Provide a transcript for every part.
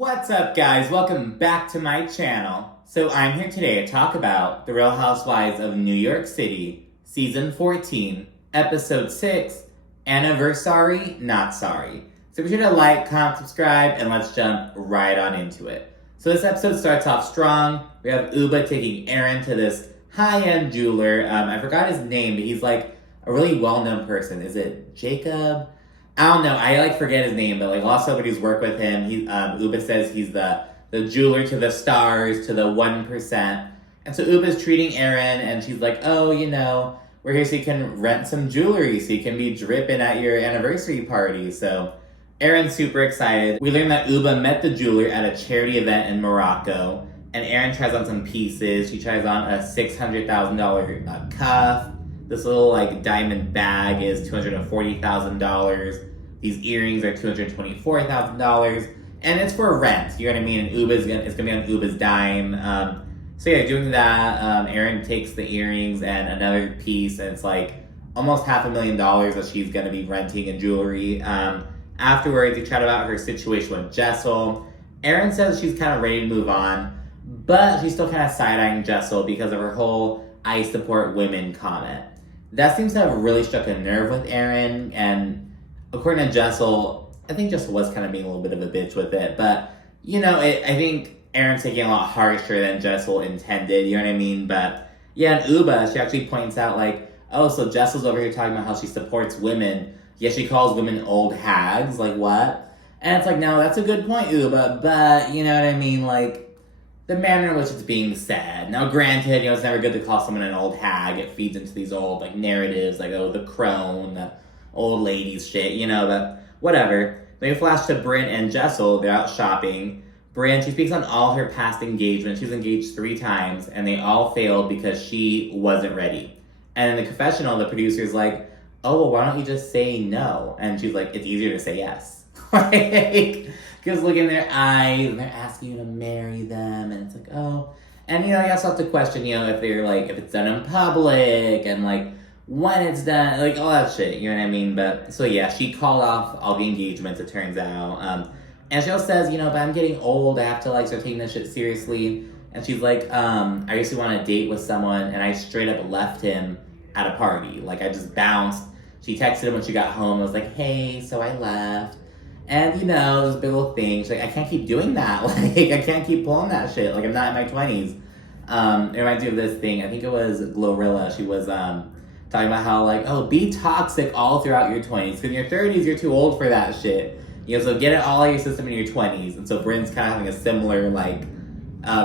What's up, guys? Welcome back to my channel. So I'm here today to talk about The Real Housewives of New York City, Season 14, Episode 6, Anniversorry, Not Sorry. So be sure to like, comment, subscribe, and let's jump right on into it. So this episode starts off strong. We have Uba taking Erin to this high-end jeweler. I forgot his name, but he's like a really well-known person. Is it Jacob? I don't know. I forget his name, but lots of celebrities work with him. Uba says he's the jeweler to the stars, to the 1%. And so Uba's treating Erin, and she's like, oh, we're here so you can rent some jewelry, so you can be dripping at your anniversary party. So Erin's super excited. We learn that Uba met the jeweler at a charity event in Morocco, and Erin tries on some pieces. She tries on a $600,000 cuff. This little diamond bag is $240,000. These earrings are $224,000, and it's for rent. You know what I mean? And it's gonna be on Uba's dime. So yeah, doing that, Erin takes the earrings and another piece, and it's almost $500,000 that she's gonna be renting in jewelry. Afterwards, they chat about her situation with Jessel. Erin says she's kind of ready to move on, but she's still kind of side-eyeing Jessel because of her whole "I support women" comment. That seems to have really struck a nerve with Erin, and according to Jessel, I think Jessel was kind of being a little bit of a bitch with it, but, I think Erin's taking a lot harsher than Jessel intended, you know what I mean? But, yeah, and Uba, she actually points out, oh, so Jessel's over here talking about how she supports women, yet she calls women old hags, what? And it's no, that's a good point, Uba, but, you know what I mean, the manner in which it's being said. Now, granted, it's never good to call someone an old hag. It feeds into these old, narratives, oh, the crone, the old ladies shit, but whatever. Then we flash to Brynn and Jessel. They're out shopping. Brynn, she speaks on all her past engagements. She was engaged 3 times, and they all failed because she wasn't ready. And in the confessional, the producer's like, oh, well, why don't you just say no? And she's like, it's easier to say yes. Because look in their eyes, and they're asking you to marry them, and it's oh. And, you also have to question, if they're, if it's done in public, and, when it's done, all that shit, you know what I mean? But, so yeah, she called off all the engagements, it turns out. And she also says, but I'm getting old, I have to, start taking this shit seriously. And she's like, I used to want to date with someone, and I straight up left him at a party. I just bounced. She texted him when she got home, and was like, hey, so I left. And, this big old thing. She's like, I can't keep doing that. I can't keep pulling that shit. I'm not in my 20s. It reminds me of this thing. I think it was Glorilla. She was, talking about how, oh, be toxic all throughout your 20s. Because in your 30s, you're too old for that shit. So get it all out of your system in your 20s. And so Brynn's kind of having a similar,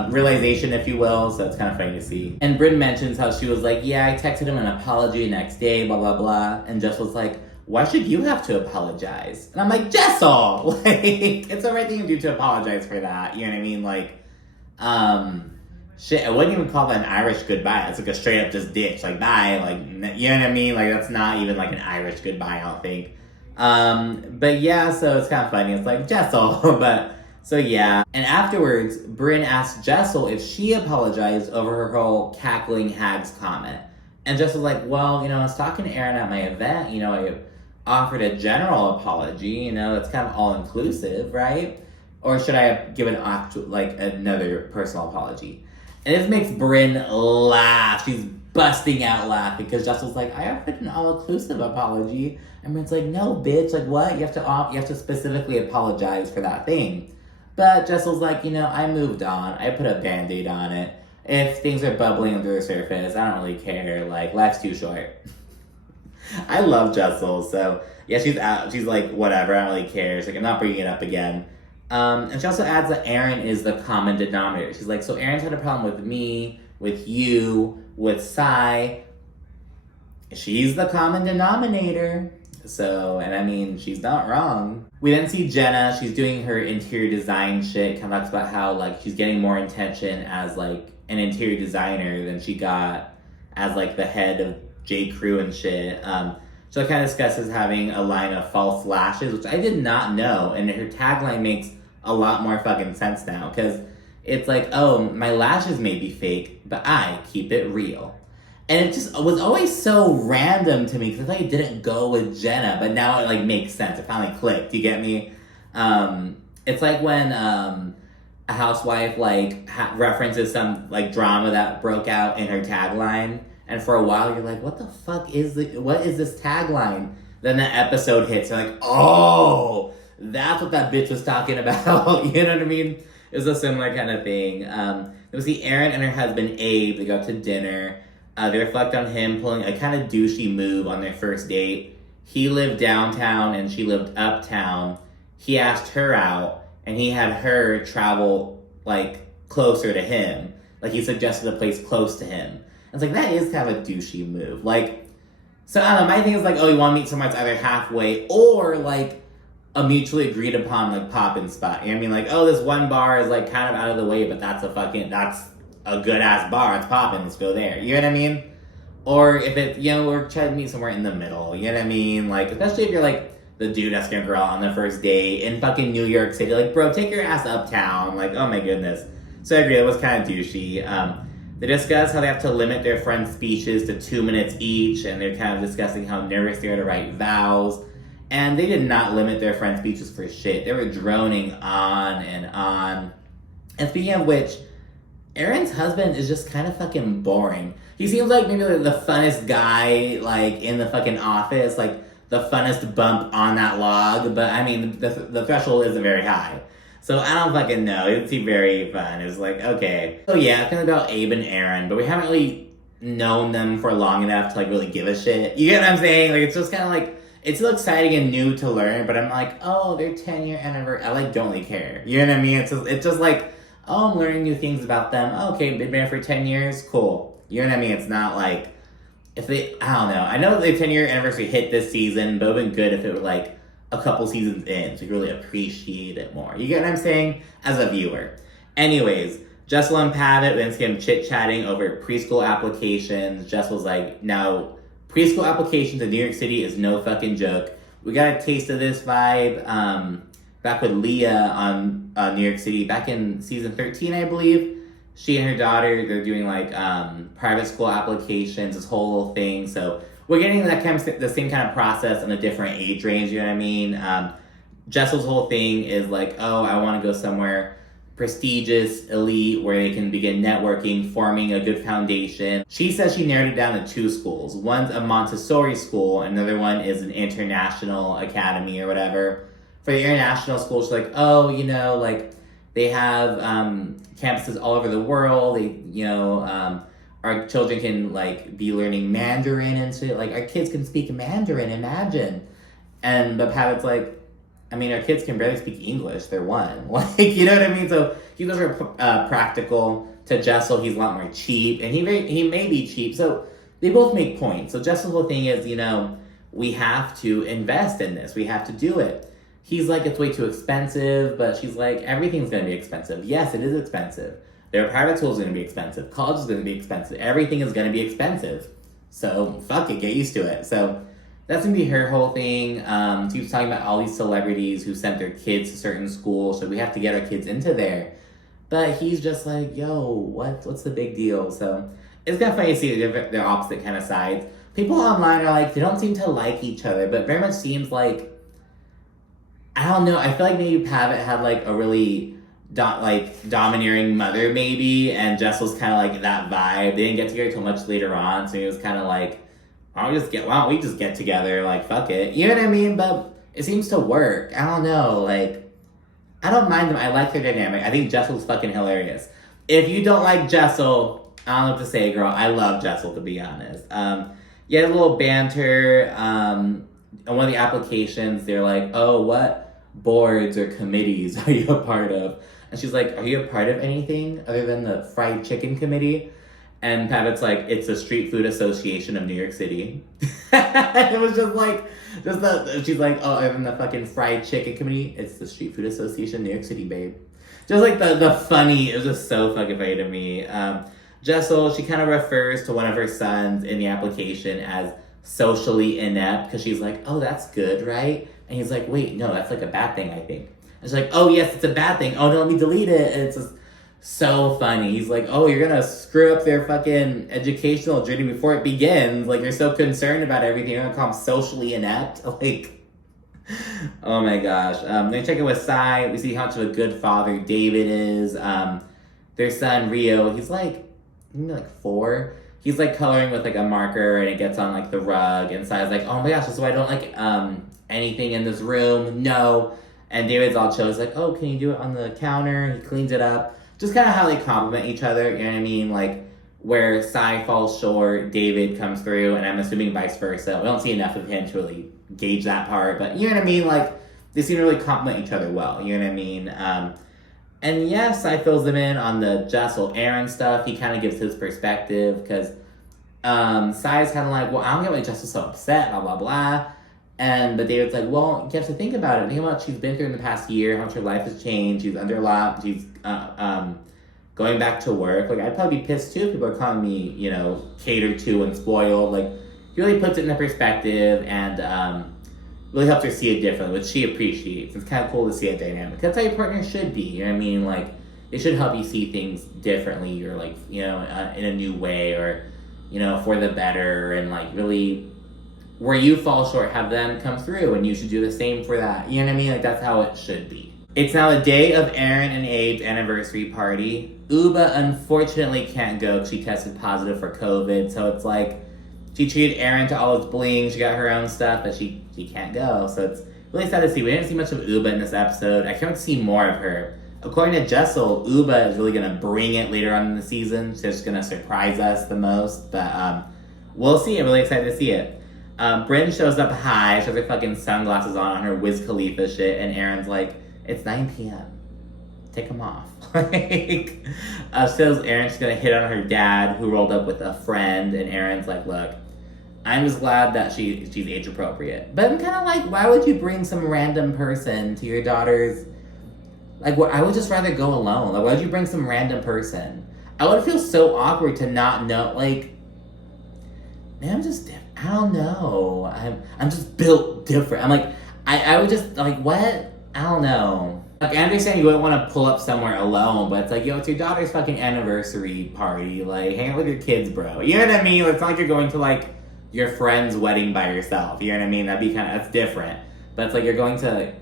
realization, if you will. So it's kind of funny to see. And Brynn mentions how she was like, yeah, I texted him an apology the next day, blah, blah, blah. And Jess was like, why should you have to apologize? And I'm like, Jessel! It's the right thing to do to apologize for that. You know what I mean? Shit, I wouldn't even call that an Irish goodbye. It's a straight up just ditch, bye. You know what I mean? That's not even an Irish goodbye, I don't think. But yeah, so it's kind of funny. It's Jessel, but, so yeah. And afterwards, Brynn asked Jessel if she apologized over her whole cackling hags comment. And Jessel's like, well, I was talking to Erin at my event, I offered a general apology, that's kind of all-inclusive, right? Or should I give another personal apology? And this makes Brynn laugh. She's busting out laughing because Jessel's like, I offered an all-inclusive apology. And Brynn's like, no, bitch, what? You have to specifically apologize for that thing. But Jessel's like, I moved on. I put a Band-Aid on it. If things are bubbling under the surface, I don't really care. Life's too short. I love Jessel, so yeah, she's out. She's like, whatever, I don't really care. She's like, I'm not bringing it up again. And she also adds that Erin is the common denominator. She's like, so Erin's had a problem with me, with you, with Sai. She's the common denominator. So, and I mean, she's not wrong. We then see Jenna. She's doing her interior design shit. Kind of talks about how, she's getting more attention as, an interior designer than she got as, the head of J. Crew and shit. So it kind of discusses having a line of false lashes, which I did not know. And her tagline makes a lot more fucking sense now. Because it's oh, my lashes may be fake, but I keep it real. And it just was always so random to me because I thought it didn't go with Jenna, but now it makes sense. It finally clicked. You get me? It's like when a housewife like references some like drama that broke out in her tagline, and for a while you're like, what the fuck is what is this tagline? Then the episode hits, you're like, oh, that's what that bitch was talking about. You know what I mean? It was a similar kind of thing. It was the Erin and her husband Abe. They go out to dinner. They reflect on him pulling a kind of douchey move on their first date. He lived downtown and she lived uptown. He asked her out, and he had her travel, like, closer to him. Like, he suggested a place close to him. It's like, that is kind of a douchey move. Like, so I don't know, my thing is like, oh, you want to meet someone that's either halfway or, like, a mutually agreed upon, like, poppin' spot. You know what I mean? Like, oh, this one bar is, like, kind of out of the way, but that's a good-ass bar. It's poppin', let's go there. You know what I mean? Or if it, you know, we're trying to meet somewhere in the middle. You know what I mean? Like, especially if you're, like, the dude asking a girl on the first date in fucking New York City. Like, bro, take your ass uptown. Like, oh my goodness. So I agree, it was kind of douchey. They discuss how they have to limit their friends' speeches to 2 minutes each, and they're kind of discussing how nervous they are to write vows. And they did not limit their friends' speeches for shit. They were droning on and on. And speaking of which, Erin's husband is just kind of fucking boring. He seems like maybe like the funnest guy, like, in the fucking office, like, the funnest bump on that log, but I mean, the threshold isn't very high. So I don't fucking know. It seemed very fun. It was like, okay. So yeah, it's kind of about Abe and Erin, but we haven't really known them for long enough to like really give a shit. You get what I'm saying? Like, it's just kind of like, it's so exciting and new to learn, but I'm like, oh, their 10-year anniversary. I like don't really care. You know what I mean? It's just like, oh, I'm learning new things about them. Oh, okay, been married for 10 years? Cool. You know what I mean? It's not like, if they, I don't know. I know the 10-year anniversary hit this season, but it would have been good if it were like a couple seasons in, so you really appreciate it more. You get what I'm saying? As a viewer. Anyways, Jessel and Pavitt went to him chit-chatting over preschool applications. Jess was like, now, preschool applications in New York City is no fucking joke. We got a taste of this vibe back with Leah on New York City, back in season 13, I believe. She and her daughter, they're doing like private school applications, this whole little thing. So we're getting that kind of the same kind of process in a different age range, you know what I mean? Jessel's whole thing is like, oh, I want to go somewhere prestigious, elite, where they can begin networking, forming a good foundation. She says she narrowed it down to 2 schools. One's a Montessori school, another one is an international academy or whatever. For the international school, she's like, oh, you know, like, they have campuses all over the world. They, you know, our children can like be learning Mandarin and shit. Like, our kids can speak Mandarin. Imagine. And but Pavitt's like, I mean, our kids can barely speak English. They're 1. Like, you know what I mean? So he goes for practical. To Jessel, he's a lot more cheap, and he may be cheap. So they both make points. So Jessel's whole thing is, you know, we have to invest in this. We have to do it. He's like, it's way too expensive, but she's like, everything's going to be expensive. Yes, it is expensive. Their private school is going to be expensive. College is going to be expensive. Everything is going to be expensive. So, fuck it, get used to it. So, that's going to be her whole thing. She was talking about all these celebrities who sent their kids to certain schools, so we have to get our kids into there. But he's just like, yo, what's the big deal? So, it's kind of funny to see their opposite kind of sides. People online are like, they don't seem to like each other, but very much seems like, I don't know. I feel like maybe Pavitt had like a really domineering mother, maybe, and Jess was kind of like that vibe. They didn't get together till much later on, so he was kind of like, why don't we just get together? Like, fuck it, you know what I mean? But it seems to work. I don't know. Like, I don't mind them. I like their dynamic. I think Jessel's fucking hilarious. If you don't like Jessel, I don't know what to say, girl. I love Jessel, to be honest. You had a little banter. On one of the applications, they're like, oh, what boards or committees are you a part of? And she's like, are you a part of anything other than the fried chicken committee? And Pavitt's like, it's the Street Food Association of New York City. It was just like, she's like, oh, other than the fucking fried chicken committee, it's the Street Food Association of New York City, babe. Just like the funny, it was just so fucking funny to me. Jessel, she kind of refers to one of her sons in the application as socially inept, because she's like, oh, that's good, right? And he's like, wait, no, that's like a bad thing, I think. And she's like, oh, yes, it's a bad thing. Oh, no, let me delete it. And it's just so funny. He's like, oh, you're going to screw up their fucking educational journey before it begins. Like, you're so concerned about everything. You're going to call them socially inept. Like, Oh my gosh. They check in with Sai. We see how much of a good father David is. Their son Rio, he's like, maybe like 4. He's like coloring with like a marker and it gets on like the rug. And Sai's like, oh my gosh, this is why I don't like anything in this room. No. And David's all chill. He's like, oh, can you do it on the counter? He cleans it up. Just kind of how they compliment each other. You know what I mean? Like, where Sai falls short, David comes through, and I'm assuming vice versa. We don't see enough of him to really gauge that part, but you know what I mean? Like, they seem to really complement each other well, you know what I mean? And yes, Sai fills them in on the Jessel Erin stuff. He kind of gives his perspective, because Sai's kind of like, well, I don't get why Jessel's so upset, blah, blah, blah. But David's like, well, you have to think about it. Think about what she's been through in the past year, how much her life has changed. She's under a lot. She's going back to work. Like, I'd probably be pissed too if people are calling me, you know, catered to and spoiled. Like, he really puts it in perspective and really helps her see it differently, which she appreciates. It's kind of cool to see a dynamic. That's how your partner should be. You know what I mean? Like, it should help you see things differently or, like, you know, in a new way or, you know, for the better and, like, really where you fall short, have them come through, and you should do the same for that. You know what I mean? Like, that's how it should be. It's now the day of Erin and Abe's anniversary party. Uba unfortunately can't go because she tested positive for COVID, so it's like she treated Erin to all its bling. She got her own stuff, but she can't go. So it's really sad to see. We didn't see much of Uba in this episode. I can't wait to see more of her. According to Jessel, Uba is really going to bring it later on in the season. She's just going to surprise us the most. But we'll see. I'm really excited to see it. Bryn shows up high. She has her fucking sunglasses on her Wiz Khalifa shit. And Erin's like, it's 9 p.m. Take them off. Like, she tells Erin she's going to hit on her dad who rolled up with a friend. And Erin's like, look, I'm just glad that she's age appropriate. But I'm kind of like, why would you bring some random person to your daughter's... Like, I would just rather go alone. Like, why would you bring some random person? I would feel so awkward to not know, like... Man, I don't know. I'm just built different. I'm like, I would just, like, what? I don't know. Like, I understand you wouldn't want to pull up somewhere alone, but it's like, yo, it's your daughter's fucking anniversary party. Like, hang out with your kids, bro. You know what I mean? It's not like you're going to, like, your friend's wedding by yourself. You know what I mean? That's different. But it's like you're going to, like,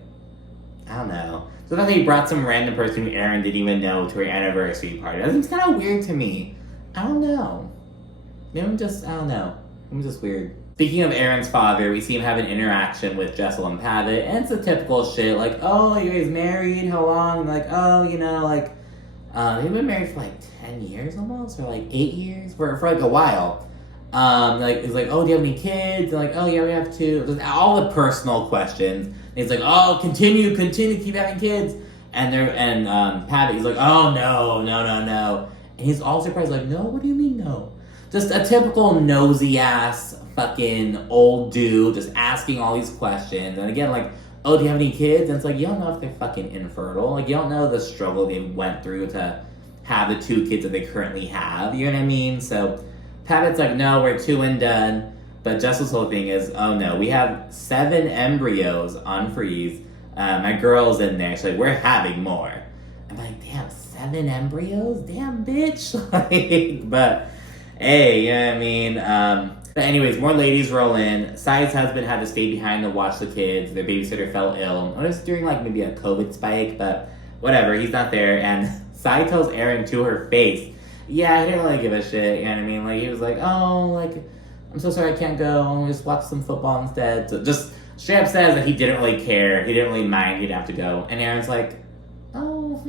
I don't know. So that's like you brought some random person who Erin didn't even know to her anniversary party. That seems kind of weird to me. I don't know. Maybe I don't know. I'm just weird. Speaking of Erin's father, we see him have an interaction with Jessel and Pavitt, and it's the typical shit, like, oh, you guys married? How long? And like, oh, you know, like, they've been married for like 10 years almost, or like 8 years, for like a while. Like, he's like, oh, do you have any kids? And like, oh, yeah, we have 2. Just all the personal questions. And he's like, oh, continue, keep having kids. And Pavitt, he's like, oh, no. And he's all surprised, like, no, what do you mean no? Just a typical nosy ass fucking old dude just asking all these questions. And again, like, oh, do you have any kids? And it's like, you don't know if they're fucking infertile. Like, you don't know the struggle they went through to have the 2 kids that they currently have. You know what I mean? So Pavitt's like, no, we're 2 and done. But Jessel's whole thing is, oh no, we have 7 embryos on freeze. My girl's in there. She's like, we're having more. I'm like, damn, 7 embryos? Damn, bitch. Like, but hey, you know what I mean? But anyways, more ladies roll in. Sai's husband had to stay behind to watch the kids. Their babysitter fell ill. It was during like maybe a COVID spike, but whatever, he's not there. And Sai tells Erin to her face, yeah, he didn't really give a shit, you know what I mean? Like, he was like, oh, like, I'm so sorry I can't go. I'll just watch some football instead. So just straight up says that he didn't really care. He didn't really mind he'd have to go. And Erin's like, oh.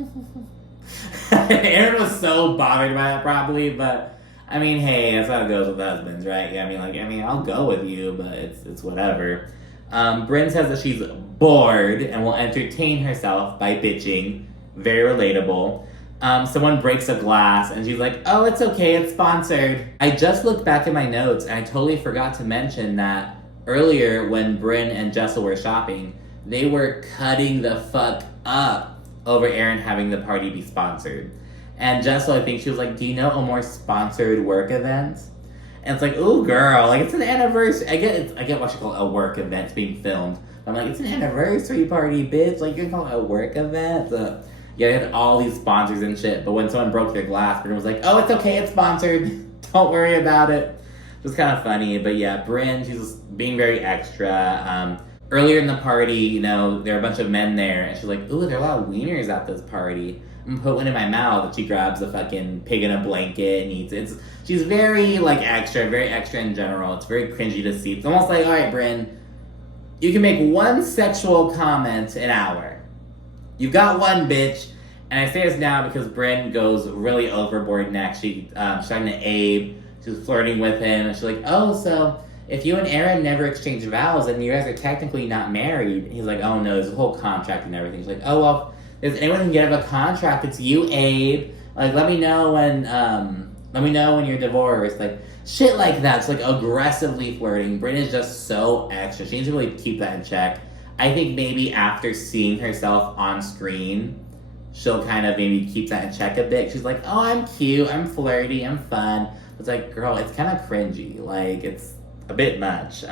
Erin was so bothered by that probably, but I mean, hey, that's how it goes with husbands, right? Yeah, I mean, I'll go with you, but it's whatever. Bryn says that she's bored and will entertain herself by bitching. Very relatable. Someone breaks a glass and she's like, oh, it's okay, it's sponsored. I just looked back at my notes and I totally forgot to mention that earlier when Bryn and Jessel were shopping, they were cutting the fuck up over Erin having the party be sponsored. And Jessel, I think she was like, do you know a more sponsored work event? And it's like, ooh, girl, like, it's an anniversary. I get what you call a work event. It's being filmed. But I'm like, it's an anniversary party, bitch. Like, you're calling it a work event? Yeah, they had all these sponsors and shit. But when someone broke their glass, Bryn was like, oh, it's okay, it's sponsored. Don't worry about it. It was kind of funny. But yeah, Bryn, she's just being very extra. earlier in the party, you know, there are a bunch of men there, and she's like, ooh, there are a lot of wieners at this party. I'm gonna put one in my mouth, and she grabs a fucking pig in a blanket and eats it. She's very, like, very extra in general. It's very cringy to see. It's almost like, all right, Bryn, you can make one sexual comment an hour. You've got one, bitch. And I say this now because Bryn goes really overboard next. She's talking to Abe. She's flirting with him. And she's like, oh, so if you and Erin never exchange vows, then you guys are technically not married. And he's like, oh, no, there's a whole contract and everything. She's like, oh, well, if anyone can get a contract, it's you, Abe. Like, let me know when you're divorced. Like, shit like that. It's like aggressively flirting. Bryn is just so extra. She needs to really keep that in check. I think maybe after seeing herself on screen, she'll kind of maybe keep that in check a bit. She's like, oh, I'm cute, I'm flirty, I'm fun. It's like, girl, it's kind of cringy. Like, it's a bit much.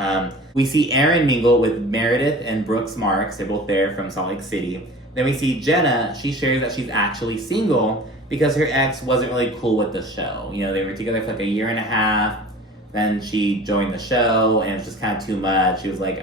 We see Erin mingle with Meredith and Brooks Marks. They're both there from Salt Lake City. Then we see Jenna. She shares that she's actually single because her ex wasn't really cool with the show. You know, they were together for like a year and a half. Then she joined the show, and it was just kind of too much. She was like,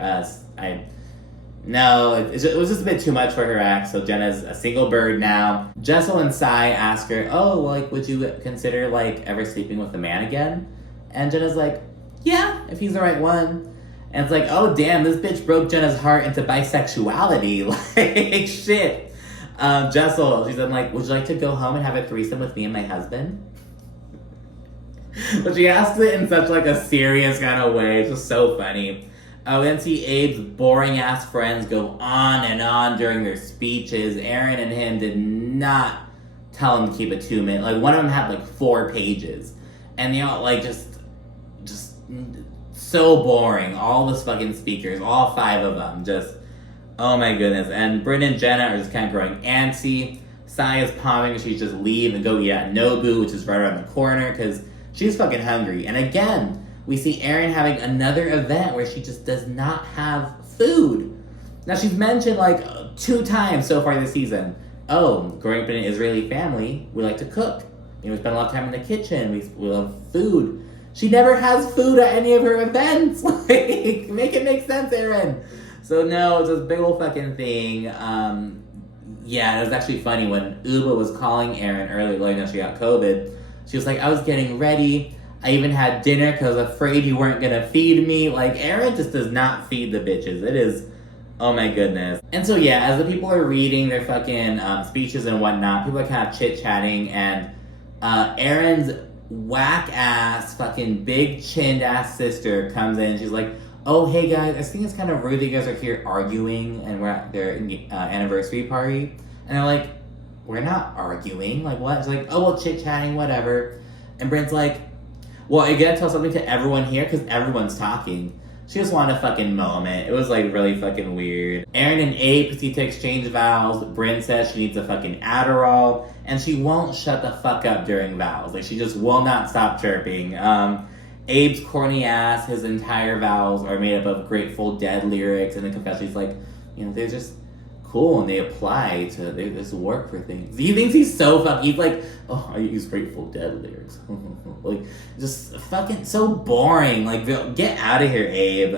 No, it was just a bit too much for her ex, so Jenna's a single bird now. Jessel and Sai ask her, oh, like, would you consider, like, ever sleeping with a man again? And Jenna's like, yeah, if he's the right one. And it's like, oh, damn, this bitch broke Jenna's heart into bisexuality. Like, shit. Jessel, she's like, would you like to go home and have a threesome with me and my husband? But she asks it in such, like, a serious kind of way. It's just so funny. We then see Abe's boring-ass friends go on and on during their speeches. Erin and him did not tell him to keep it 2 minutes. Like, one of them had, like, 4 pages. And they all, like, just so boring. All the fucking speakers, all 5 of them, just, oh my goodness. And Bryn and Jenna are just kind of growing antsy. Sai is palming, she just leave and go eat at Nobu, which is right around the corner, because she's fucking hungry. And again, we see Erin having another event where she just does not have food. Now, she's mentioned like 2 times so far this season. Oh, growing up in an Israeli family, we like to cook. You know, we spend a lot of time in the kitchen. We love food. She never has food at any of her events. Like, make it make sense, Erin. So no, it's this big old fucking thing. Yeah, it was actually funny when Uba was calling Erin earlier, learning that she got COVID. She was like, I was getting ready. I even had dinner because I was afraid you weren't going to feed me. Like, Erin just does not feed the bitches. It is, oh my goodness. And so, yeah, as the people are reading their fucking speeches and whatnot, people are kind of chit-chatting, and Erin's whack-ass, fucking big-chinned-ass sister comes in. She's like, oh, hey, guys, I think it's kind of rude that you guys are here arguing, and we're at their anniversary party. And they're like, we're not arguing. Like, what? She's like, oh, well, chit-chatting, whatever. And Brent's like, well, I gotta tell something to everyone here because everyone's talking. She just wanted a fucking moment. It was like really fucking weird. Erin and Abe proceed to exchange vows. Bryn says she needs a fucking Adderall, and she won't shut the fuck up during vows. Like, she just will not stop chirping. Abe's corny ass, his entire vows are made up of Grateful Dead lyrics, and the confession, he's like, you know, they're just cool and they apply to, they just work for things. He thinks he's so fucking, he's like, oh, I use Grateful Dead lyrics. Like, just fucking so boring. Like, get out of here, Abe.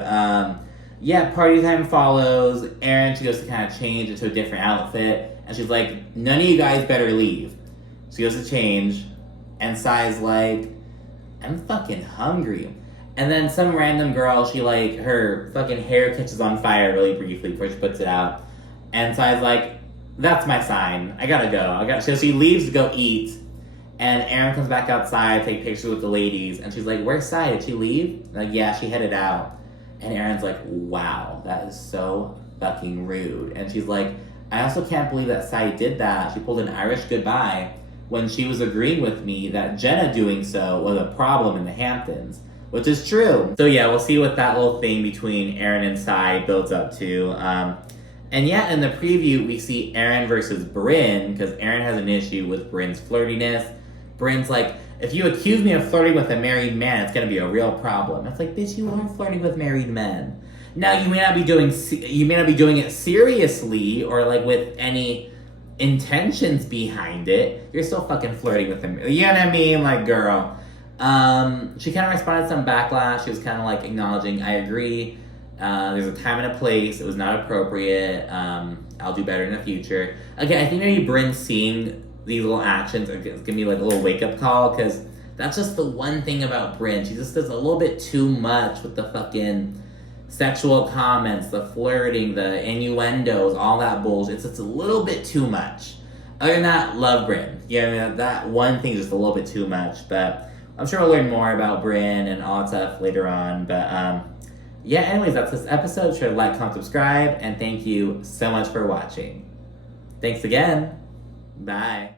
Yeah, party time follows. Erin, she goes to kind of change into a different outfit, and she's like, none of you guys better leave. She goes to change, and Sai's like, I'm fucking hungry. And then some random girl, she like, her fucking hair catches on fire really briefly before she puts it out. And Sai's like, that's my sign. I gotta go. So she leaves to go eat. And Erin comes back outside, take pictures with the ladies. And she's like, where's Sai? Did she leave? Like, yeah, she headed out. And Erin's like, wow, that is so fucking rude. And she's like, I also can't believe that Sai did that. She pulled an Irish goodbye when she was agreeing with me that Jenna doing so was a problem in the Hamptons. Which is true. So yeah, we'll see what that little thing between Erin and Sai builds up to. And yeah, in the preview, we see Erin versus Bryn, because Erin has an issue with Bryn's flirtiness. Bryn's like, if you accuse me of flirting with a married man, it's gonna be a real problem. It's like, bitch, you are flirting with married men. Now, you may not be doing it seriously or like with any intentions behind it. You're still fucking flirting with him. You know what I mean? Like, girl. She kind of responded to some backlash. She was kind of like acknowledging, I agree. There's a time and a place. It was not appropriate. I'll do better in the future. Again, I think maybe Brynn seeing these little actions is gonna be like a little wake up call, because that's just the one thing about Brynn. She just does a little bit too much with the fucking sexual comments, the flirting, the innuendos, all that bullshit. It's a little bit too much. Other than that, love Brynn. Yeah, that one thing is just a little bit too much. But I'm sure we'll learn more about Brynn and all that stuff later on. But yeah, anyways, that's this episode. Sure to like, comment, subscribe, and thank you so much for watching. Thanks again. Bye.